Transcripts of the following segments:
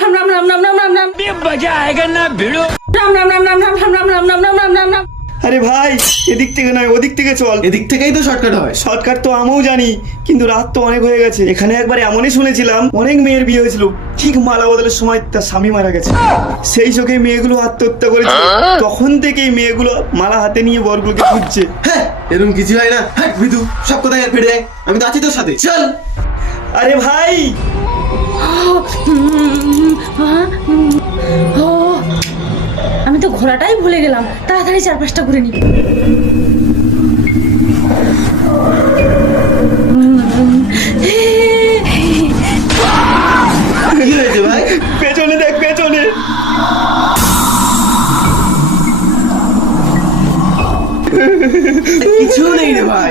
রাম রাম রাম রাম রাম রাম রাম মজা আয়েগা না ভিড়ো রাম রাম রাম রাম রাম রাম রাম রাম রাম রাম রাম রাম আরে ভাই এদিক থেকে নয় ওদিক থেকে চল এদিক থেকেই তো শর্টকাট হয় শর্টকাট তো আমিও জানি কিন্তু রাত তো অনেক হয়ে গেছে এখানে একবার এমনই শুনেছিলাম অনেক মেয়ের বিয়ে হয়েছিল ঠিক মালা বদলের সময় তার স্বামী মারা গেছে সেই চোখে মেয়েগুলো আত্মহত্যা করেছে তখন থেকেই মেয়েগুলো মালা হাতে নিয়ে বরগুলোকে খুঁজছে হ্যাঁ এরকম কিছু হয় না হ্যাঁ বিদু সব কোথায় ফিরে আমি তো আছি তোর সাথে চল আরে ভাই আমি তো ঘোড়াটাই ভুলে গেলাম। তাড়াতাড়ি চারপাশটা ঘুরে নি। পেছনে দেখ, পেছনে। কিছু নেই রে ভাই।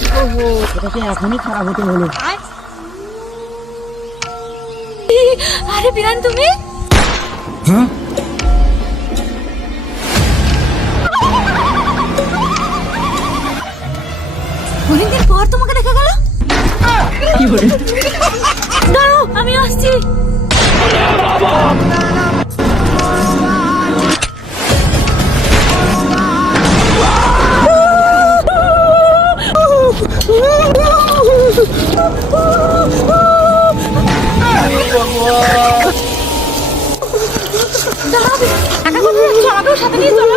কি এখনই খারাপ হতে হলো আরে বিরান তুমি? হ্যাঁ? অনেকদিন পর তোমাকে দেখা গেল? কি বলে? কোথায় যাচ্ছ আমাকেও সাথে নিয়ে চলো।